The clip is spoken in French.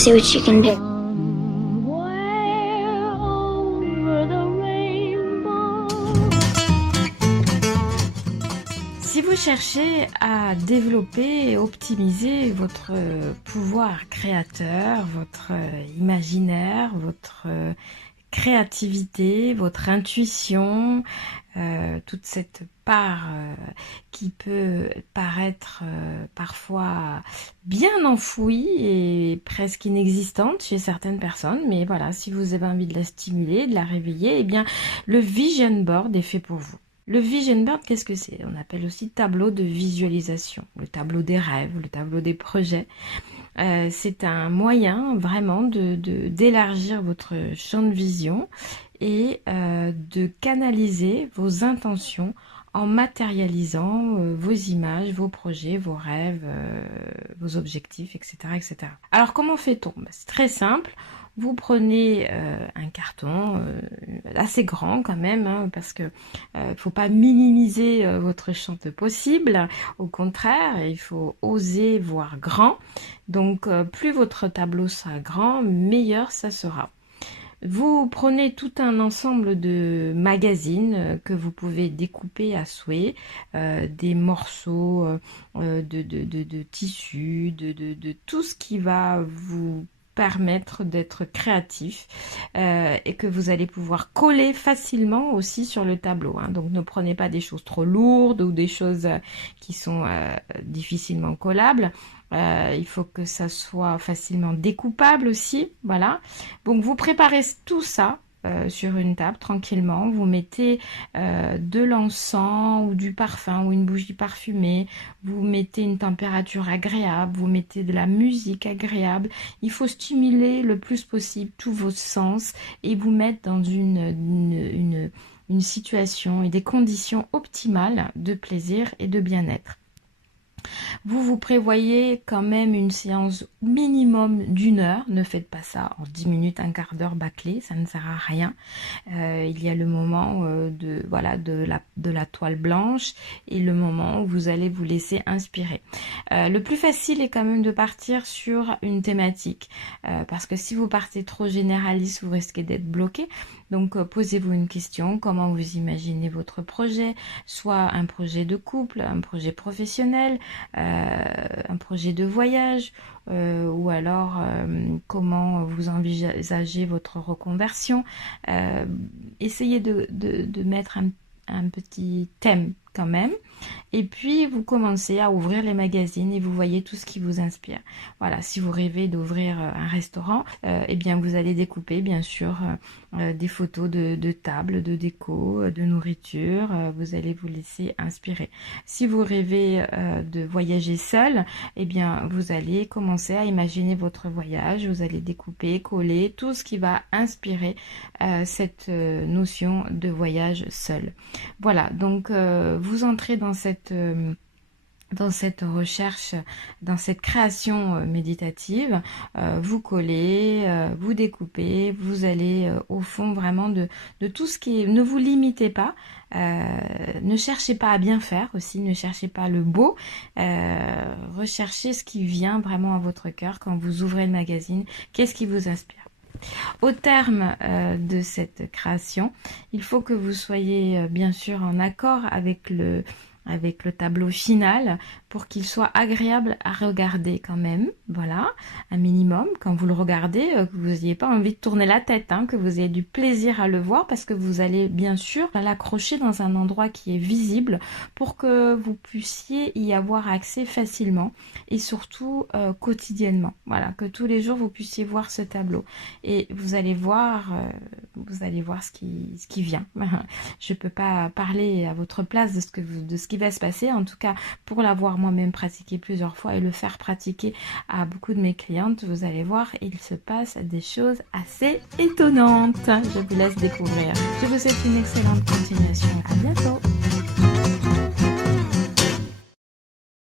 see what you can do. Si vous cherchez à développer et optimiser votre pouvoir créateur, votre imaginaire, votre créativité, votre intuition, toute cette part qui peut paraître parfois bien enfouie et presque inexistante chez certaines personnes, mais voilà, si vous avez envie de la stimuler, de la réveiller, eh bien le Vision Board est fait pour vous. Le Vision Board, qu'est-ce que c'est? On appelle aussi tableau de visualisation, le tableau des rêves, le tableau des projets. C'est un moyen vraiment d'élargir votre champ de vision et de canaliser vos intentions en matérialisant vos images, vos projets, vos rêves, vos objectifs, etc., etc. Alors comment fait-on? C'est très simple. Vous prenez un carton assez grand quand même, hein, parce que faut pas minimiser votre champ de possible. Au contraire, il faut oser voir grand. Donc plus votre tableau sera grand, meilleur ça sera. Vous prenez tout un ensemble de magazines que vous pouvez découper à souhait, des morceaux de tissu, de tout ce qui va vous permettre d'être créatif et que vous allez pouvoir coller facilement aussi sur le tableau, hein. Donc ne prenez pas des choses trop lourdes ou des choses qui sont difficilement collables. Il faut que ça soit facilement découpable aussi, voilà. Donc vous préparez tout ça sur une table tranquillement, vous mettez de l'encens ou du parfum ou une bougie parfumée, vous mettez une température agréable, vous mettez de la musique agréable. Il faut stimuler le plus possible tous vos sens et vous mettre dans une situation et des conditions optimales de plaisir et de bien-être. Vous prévoyez quand même une séance minimum d'1 heure. Ne faites pas ça en 10 minutes, un quart d'heure bâclé, ça ne sert à rien. Il y a le moment de la toile blanche et le moment où vous allez vous laisser inspirer. Le plus facile est quand même de partir sur une thématique, parce que si vous partez trop généraliste, vous risquez d'être bloqué. Donc posez-vous une question, comment vous imaginez votre projet, soit un projet de couple, un projet professionnel, un projet de voyage, ou alors comment vous envisagez votre reconversion. Essayez de mettre un petit thème quand même, et puis vous commencez à ouvrir les magazines et vous voyez tout ce qui vous inspire. Voilà, si vous rêvez d'ouvrir un restaurant, eh bien vous allez découper bien sûr des photos de tables, de déco, de nourriture, vous allez vous laisser inspirer. Si vous rêvez de voyager seul, eh bien vous allez commencer à imaginer votre voyage, vous allez découper, coller tout ce qui va inspirer cette notion de voyage seul. Voilà, donc vous entrez dans cette recherche, dans cette création méditative, vous collez, vous découpez, vous allez au fond vraiment de tout ce qui est... Ne vous limitez pas, ne cherchez pas à bien faire aussi, ne cherchez pas le beau, recherchez ce qui vient vraiment à votre cœur quand vous ouvrez le magazine, qu'est-ce qui vous inspire. Au terme de cette création, il faut que vous soyez bien sûr en accord avec le tableau final pour qu'il soit agréable à regarder quand même, voilà, un minimum, quand vous le regardez, que vous n'ayez pas envie de tourner la tête, hein, que vous ayez du plaisir à le voir, parce que vous allez bien sûr l'accrocher dans un endroit qui est visible pour que vous puissiez y avoir accès facilement et surtout quotidiennement, voilà, que tous les jours vous puissiez voir ce tableau et vous allez voir ce qui vient. Je peux pas parler à votre place de ce qui va se passer, en tout cas pour l'avoir moi-même pratiqué plusieurs fois et le faire pratiquer à beaucoup de mes clientes, vous allez voir, il se passe des choses assez étonnantes. Je vous laisse découvrir. Je vous souhaite une excellente continuation. À bientôt.